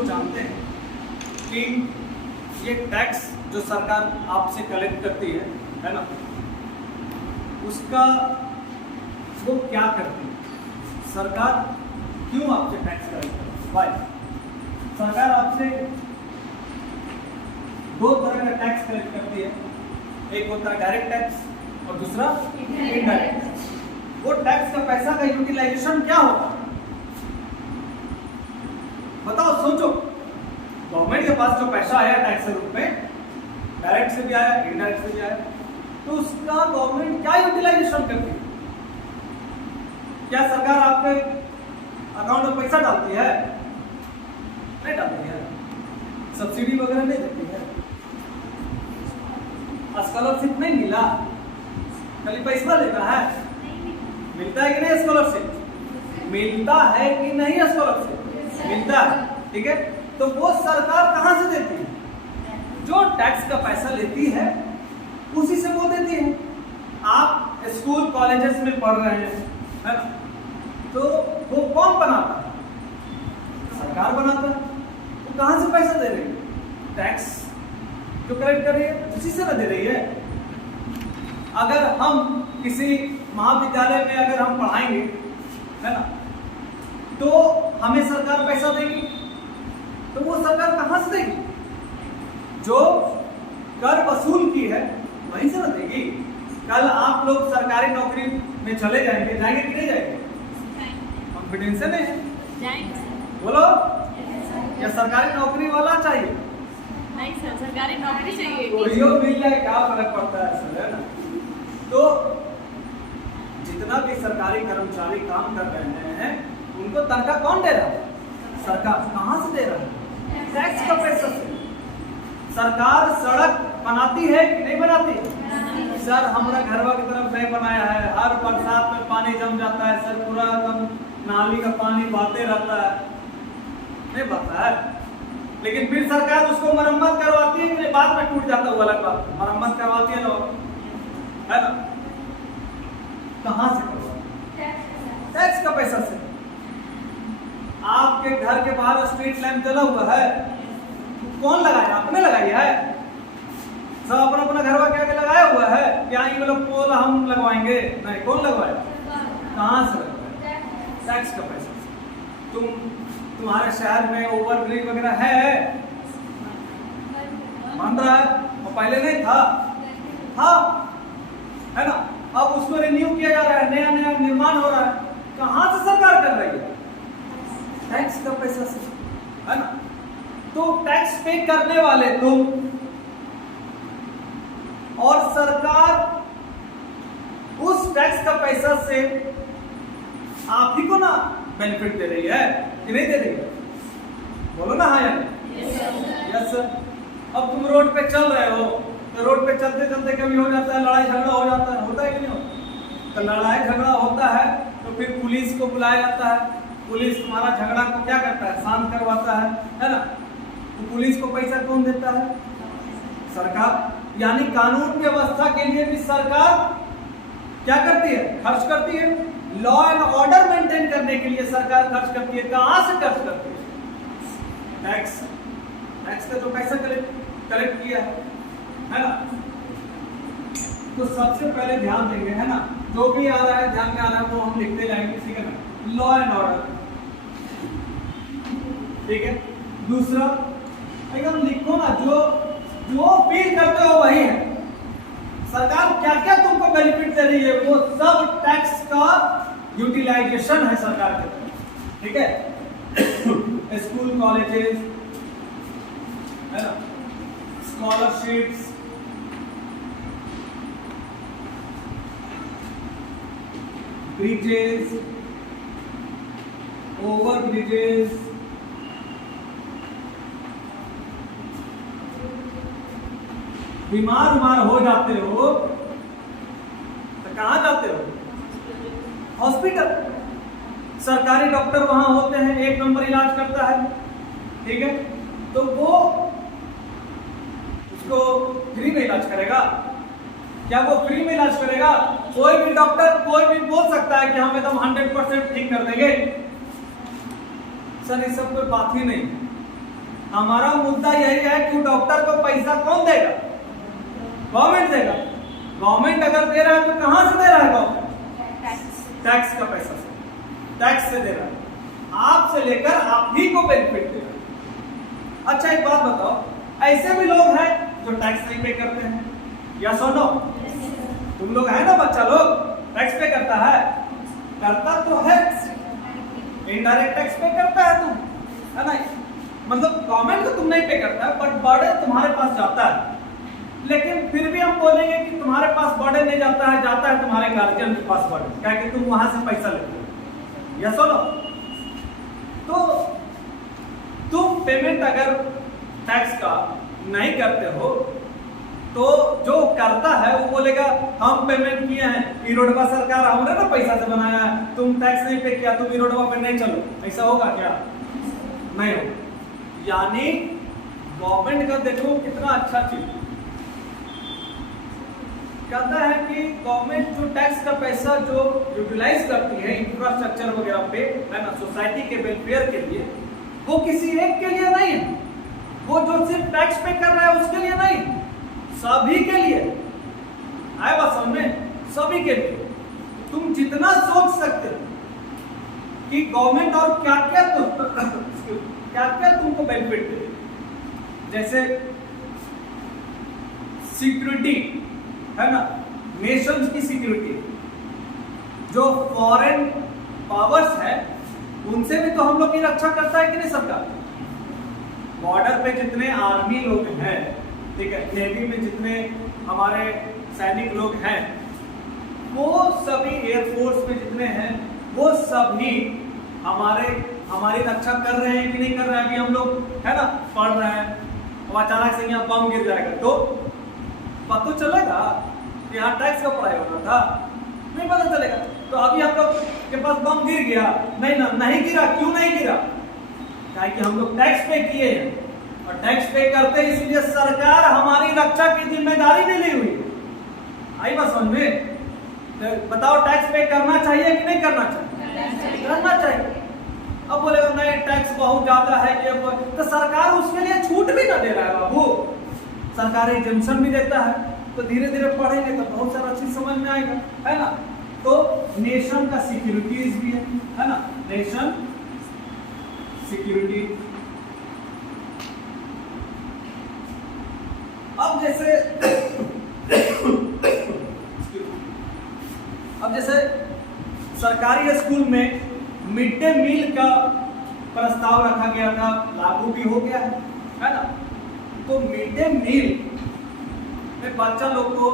लोग जानते हैं कि ये टैक्स जो सरकार आपसे कलेक्ट करती है ना, उसका वो क्या करती है? सरकार क्यों आपसे टैक्स कलेक्ट करती है? वाई? सरकार आपसे दो तरह का टैक्स कलेक्ट करती है, एक होता है डायरेक्ट टैक्स और दूसरा इनडायरेक्ट टैक्स। वो टैक्स का पैसा का यूटिलाइजेशन क्या होता है? बताओ, सोचो। गवर्नमेंट के पास जो पैसा आया टैक्स के रूप में, डायरेक्ट से भी आया, इनडायरेक्ट से भी आया, तो उसका गवर्नमेंट क्या यूटिलाइजेशन करती है? क्या सरकार आपके अकाउंट में पैसा डालती है? नहीं डालती है। सब्सिडी वगैरह नहीं देती है, स्कॉलरशिप नहीं मिला, खाली पैसा लेना है। मिलता है कि नहीं स्कॉलरशिप? मिलता है कि नहीं स्कॉलरशिप? मिलता है, ठीक है। तो वो सरकार कहां से देती है? जो टैक्स का पैसा लेती है उसी से वो देती है। आप स्कूल कॉलेजेस में पढ़ रहे हैं, है ना, तो वो कौन बनाता है? सरकार बनाता है। वो कहां से पैसा दे रही है? टैक्स जो कलेक्ट कर रही है उसी से ना दे रही है। अगर हम किसी महाविद्यालय में अगर हम पढ़ाएंगे, है ना, तो हमें सरकार पैसा देगी, तो वो सरकार कहां से देगी? जो कर वसूल की है वहीं से ना देगी। कल आप लोग सरकारी नौकरी में चले जाएंगे कि नहीं जाएंगे? कॉन्फिडेंस है नहीं? बोलो, या सरकारी नौकरी वाला चाहिए? नहीं सर, सरकारी नौकरी चाहिए। कोई मिल जाए, क्या फर्क पड़ता है सर, है ना? तो जितना भी सरकारी कर्मचारी काम कर रहे हैं उनको तनख्वाह कौन दे रहा है? सरकार। कहां से दे रहा है? टैक्स का पैसा से। सरकार सड़क बनाती है कि नहीं बनाती? सर, हमारा घरवा की तरफ नहीं बनाया है, हर बरसात में पानी जम जाता है सर, पूरा एकदम नाली का पानी बहते रहता है, नहीं बहता है। लेकिन फिर सरकार उसको मरम्मत करवाती है कि नहीं? बाद में टूट जाता हुआ अलग बात, मरम्मत करवाती है लोग, है ना? कहां से करवाती है? टैक्स का पैसा से। आपके घर के बाहर स्ट्रीट लैंप जला हुआ है, कौन लगाया? आपने लगाई है? सब अपना अपना घरवा के आगे लगाया हुआ है। क्या ये लोग पोल हम लगवाएंगे? नहीं, कौन लगवाया? कहां से लगवाया? टैक्स का पैसा से। तुम्हारे शहर में ओवरब्रिज वगैरह है? बन रहा है, और पहले नहीं था, है ना? अब उसको रिन्यू किया जा रहा है, नया नया निर्माण हो रहा है। कहां से सरकार कर रही है? टैक्स का पैसा से, है ना? तो टैक्स पे करने वाले तुम, और सरकार उस टैक्स का पैसा से आप ही को ना बेनिफिट दे रही है कि नहीं दे रही है? बोलो ना हाँ या नहीं? Yes sir. अब तुम रोड पे चल रहे हो, तो रोड पे चलते चलते कभी हो जाता है, लड़ाई झगड़ा हो जाता है, होता है कि नहीं होता? तो लड़ाई झगड़ा होता है तो फिर पुलिस को बुलाया जाता है। पुलिस तुम्हारा झगड़ा को क्या करता है? शांत करवाता है ना? तो पुलिस को पैसा कौन देता है? सरकार। यानी कानून व्यवस्था के लिए भी सरकार क्या करती है? खर्च करती है। लॉ एंड ऑर्डर मेंटेन करने के लिए सरकार खर्च करती है। कहां से खर्च करती है? टैक्स। टैक्स का जो पैसा कलेक्ट किया है ना? तो सबसे पहले ध्यान देंगे, है ना, जो भी आ रहा है ध्यान में आ रहा है वो हम लिखते जाएंगे, ठीक है ना? लॉ एंड ऑर्डर, ठीक है। दूसरा एकदम लिखो ना, जो फील करते हो वही है। सरकार क्या क्या तुमको बेनिफिट दे रही है वो सब टैक्स का यूटिलाइजेशन है सरकार के तरफ, ठीक है। स्कूल कॉलेजेस, है ना, स्कॉलरशिप्स, ब्रिजेस, ओवर ब्रिजेस, बीमार हो जाते हो तो कहां जाते हो? हॉस्पिटल। सरकारी डॉक्टर वहां होते हैं, 1 नंबर इलाज करता है, ठीक है। तो वो उसको फ्री में इलाज करेगा? क्या वो फ्री में इलाज करेगा? कोई भी डॉक्टर कोई भी बोल सकता है कि हम एकदम 100% ठीक कर देंगे। सर ये सब कोई बात ही नहीं, हमारा मुद्दा यही है कि डॉक्टर को पैसा कौन देगा? गवर्नमेंट देगा। गवर्नमेंट अगर दे रहा है तो कहां से दे रहा है? गवर्नमेंट टैक्स का पैसा से, टैक्स से दे रहा है। आपसे लेकर आप ही को बेनिफिट दे रहा है। अच्छा एक बात बताओ, ऐसे भी लोग हैं जो टैक्स नहीं पे करते हैं, या सुनो तुम लोग है ना, बच्चा लोग टैक्स पे करता है? करता तो है, इनडायरेक्ट टैक्स पे करता है तुम, है ना? मतलब गवर्नमेंट को तुम नहीं पे करता है, बट बर्डन तुम्हारे पास जाता है। लेकिन फिर भी हम बोलेंगे कि तुम्हारे पास बर्डन नहीं जाता है, जाता है तुम्हारे गार्जियन के पास बर्डन, क्या कि तुम वहां से पैसा लेते हो। या सुनो, तो तुम पेमेंट अगर टैक्स का नहीं करते हो तो जो करता है वो बोलेगा हम पेमेंट किए हैं, ई रोडवा सरकार हमने ना पैसा से बनाया है, तुम टैक्स नहीं पे किया, तुम ई रोडवा पे नहीं चलो। ऐसा होगा क्या? नहीं होगा। यानी गवर्नमेंट का देखो कितना अच्छा चीज कहता है कि गवर्नमेंट जो टैक्स का पैसा जो यूटिलाइज करती है इंफ्रास्ट्रक्चर वगैरह पे, है ना, सोसाइटी के वेलफेयर के लिए, वो किसी एक के लिए नहीं है, वो जो सिर्फ टैक्स पे कर रहा है उसके लिए नहीं, सभी के लिए। आए बात समझ में? सभी के लिए। तुम जितना सोच सकते हो कि गवर्नमेंट और क्या क्या तुमको बेनिफिट दे, जैसे सिक्योरिटी, है ना, नेशन की सिक्योरिटी, जो फॉरेन पावर्स है उनसे भी तो हम लोग की रक्षा करता है कि नहीं सरकार? बॉर्डर पे जितने आर्मी लोग हैं, ठीक है, नेवी में जितने हमारे सैनिक लोग हैं, वो सभी एयरफोर्स में जितने हैं, वो सभी हमारी रक्षा कर रहे हैं कि नहीं कर रहे हैं? अभी हम लोग, है ना, पढ़ रहे हैं, अब अचानक से यहाँ बम गिर जाएगा तो पता चलेगा कि यहाँ टैक्स का पढ़ाई हो रहा था? नहीं पता चलेगा। तो अभी हम लोग के पास बम गिर गया, नहीं गिरा, क्यों नहीं गिरा? कि हम लोग टैक्स पे किए हैं, और टैक्स पे करते इसलिए सरकार हमारी रक्षा की जिम्मेदारी भी ली हुई। आई बात समझ में? तो बताओ टैक्स पे करना चाहिए कि नहीं करना चाहिए? करना चाहिए। अब बोलेगा नहीं टैक्स बहुत ज्यादा है, ये तो सरकार उसके लिए छूट भी ना दे रहा है बाबू, सरकार एग्जेम्पशन भी देता है। तो धीरे धीरे पढ़ेंगे तो बहुत सारा चीज समझ में आएगा, है ना? तो नेशन का सिक्योरिटीज भी है ना, नेशन सिक्योरिटी। अब जैसे सरकारी स्कूल में मिड डे मील का प्रस्ताव रखा गया था, लागू भी हो गया है ना? तो मिड डे मील में बच्चा लोग को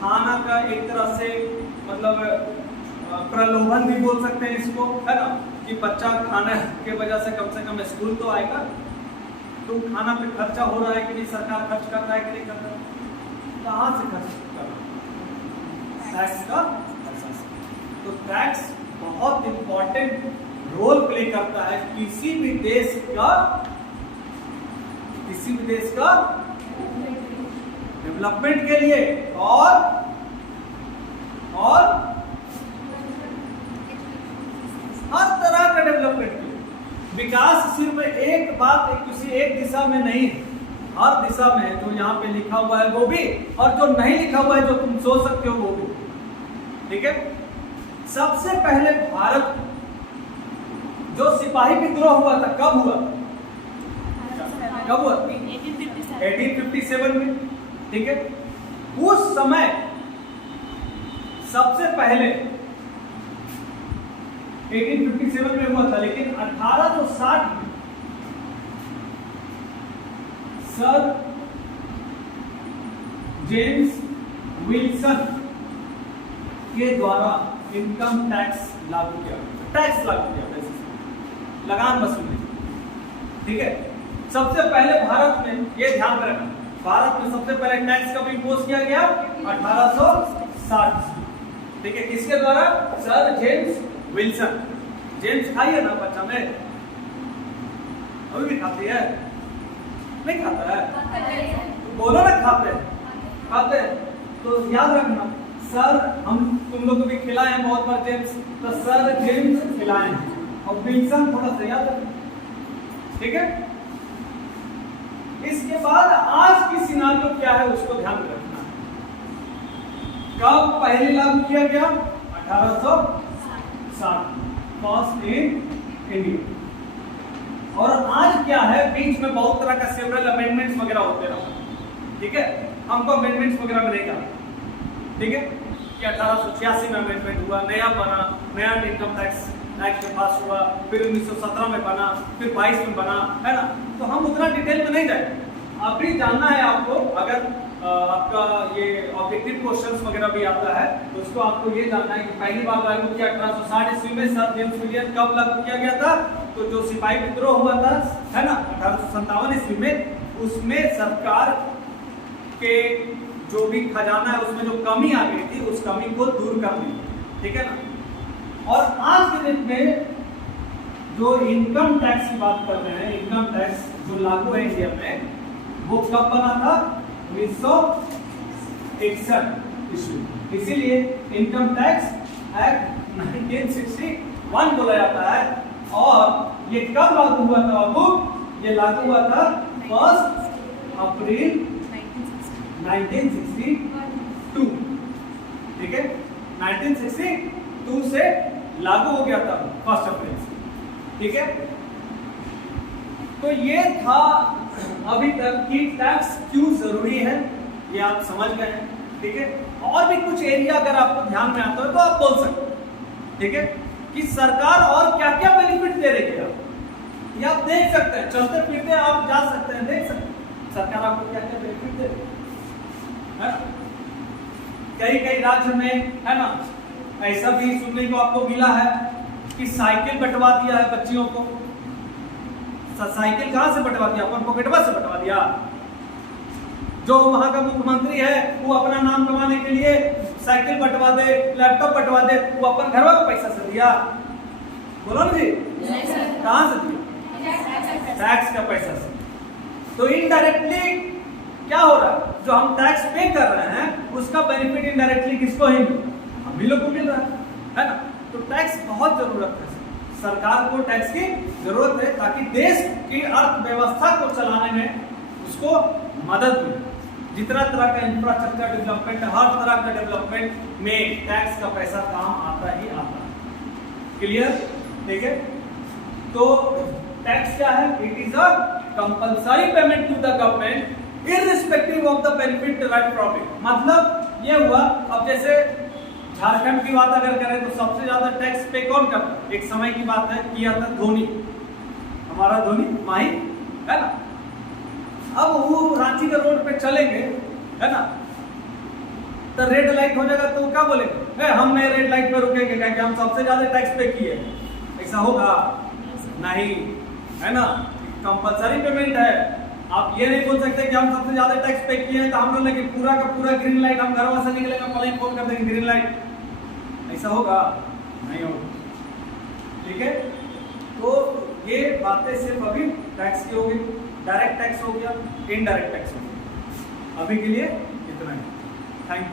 खाना का एक तरह से मतलब प्रलोभन भी बोल सकते हैं इसको, है ना, कि बच्चा खाने के वजह से कम स्कूल तो आएगा। तो खाना पे खर्चा हो रहा है कि नहीं, सरकार खर्च कर रहा है कि नहीं कर रहा है? कहाँ से खर्च कर रहा है? टैक्स का पैसा से। तो टैक्स बहुत इंपॉर्टेंट रोल प्ले करता है किसी भी देश का डेवलपमेंट के लिए और हर तरह का डेवलपमेंट के लिए। विकास सिर्फ एक बात किसी एक दिशा में नहीं है, हर दिशा में है। जो यहाँ पे लिखा हुआ है वो भी, और जो नहीं लिखा हुआ है जो तुम सोच सकते हो वो भी, ठीक है? सबसे पहले भारत जो सिपाही विद्रोह हुआ था, कब हुआ? 1857 में, ठीक है? उस समय सबसे पहले 1857 में हुआ था, लेकिन 1860 में सर जेम्स विल्सन के द्वारा इनकम टैक्स लागू किया, लगान वसूली, ठीक है? सबसे पहले भारत में, ये ध्यान रखना, भारत में सबसे पहले टैक्स कब इंपोज किया गया? 1860, ठीक है? किसके द्वारा? Sir James Wilson. जेम्स खाइए ना बच्चा में, अभी भी खाती है? नहीं खाता है? तो बोलो ना खाते हैं। तो याद रखना, सर हम तुम लोग को भी खिलाए हैं बहुत बार जेम्स, तो सर जेम्स खिलाए हैं, और विल्सन थोड़ा सा याद रखना, ठीक है? इसके बाद आज की सिनारियो क्या है उसको ध्यान में रखना है। कब पहले लागू किया गया? 1860 फर्स्ट इन इंडिया। और आज क्या है, बीच में बहुत तरह का सेवरल अमेंडमेंट्स वगैरह होते रहा, ठीक है। हमको अमेंडमेंट्स वगैरह में नहीं जाना, ठीक है, कि 1886 में अमेंडमेंट हुआ, नया बना, नया इनकम टैक्स एक्ट पास हुआ, फिर 1917 में बना, फिर 22 में बना, है ना। तो हम उतना डिटेल में नहीं जाएंगे। अभी जानना है आपको, अगर आपका ये ऑब्जेक्टिव क्वेश्चंस वगैरह भी आता है तो उसको आपको ये जानना है कि पहली बार लागू किया 1860 ईस्वी में सर जेम्स विलियम। कब लागू किया गया था? तो जो सिपाही विद्रोह हुआ था, है ना, 1857 ईस्वी में, उसमें सरकार के जो भी खजाना है उसमें जो कमी आ गई थी उस कमी को दूर करनी, ठीक है ना। और आज के दिन में जो इनकम टैक्स की बात कर रहे हैं, इनकम टैक्स जो लागू है इंडिया में, वो कब बना था? 1961 ईस्वी। इसीलिए इनकम टैक्स एक्ट 1961 बोला जाता है। और ये कब लागू हुआ था बाबू? ये लागू हुआ था 1 अप्रैल 1962, ठीक है। 1962 से लागू हो गया था 1 अप्रैल से, ठीक है। तो ये था अभी तक कि टैक्स क्यों जरूरी है, ये आप समझ गए हैं, ठीक है। और भी कुछ एरिया अगर आपको ध्यान में आता है तो आप बोल सकते हैं, ठीक है, कि सरकार और क्या क्या बेनिफिट दे रही है। ये आप देख सकते हैं, चलते फिरते आप जा सकते हैं, देख सकते हैं सरकार आपको क्या क्या बेनिफिट दे रही है। कई कई राज्य में, है ना, ऐसा भी सुनने को आपको मिला है कि साइकिल बंटवा दिया है बच्चियों को। साइकिल कहां से बंटवा दिया? अपन पॉकेटवा से बंटवा दिया। जो वहां का मुख्यमंत्री है वो अपना नाम कमाने के लिए साइकिल बंटवा दे, लैपटॉप बंटवा दे, वो अपन घरवा को पैसा से दिया। बोलो ना जी, कहां से दिया? टैक्स का पैसा से। तो इनडायरेक्टली क्या हो रहा है? जो हम टैक्स पे कर रहे हैं उसका बेनिफिट इनडायरेक्टली किसको ही मिल? हम भी लोग को मिल रहा है ना। तो टैक्स बहुत जरूरत है, सरकार को टैक्स की जरूरत है ताकि देश की अर्थव्यवस्था को चलाने में उसको मदद मिले। जितना तरह का इंफ्रास्ट्रक्चर डेवलपमेंट, हर तरह का डेवलपमेंट में टैक्स का पैसा काम आता ही आता है। क्लियर? ठीक है। तो टैक्स क्या है? It is a compulsory payment to the government irrespective of the benefit right from it. मतलब ये हुआ, अब जैसे झारखंड की बात अगर करें तो सबसे ज्यादा टैक्स पे कौन करता? एक समय की बात है, किया था धोनी, हमारा धोनी माही, है ना। अब वो रांची के रोड पे चलेंगे, है ना, तो रेड लाइट हो जाएगा तो वो क्या बोलेंगे? हम नहीं रेड लाइट पे रुकेंगे क्योंकि हम सबसे ज्यादा टैक्स पे किए। ऐसा होगा नहीं, है ना। कंपल्सरी पेमेंट है। आप ये नहीं बोल सकते कि हम सबसे ज्यादा टैक्स पे किए हैं तो हम लोग पूरा का पूरा ग्रीन लाइट, हम घरवा से निकलेगा प्लेन फोन कर देंगे ग्रीन लाइट। ऐसा होगा नहीं होगा, ठीक है। तो ये बातें सिर्फ अभी टैक्स की होगी। डायरेक्ट टैक्स हो गया, इनडायरेक्ट टैक्स हो गया। अभी के लिए इतना ही। Thank you.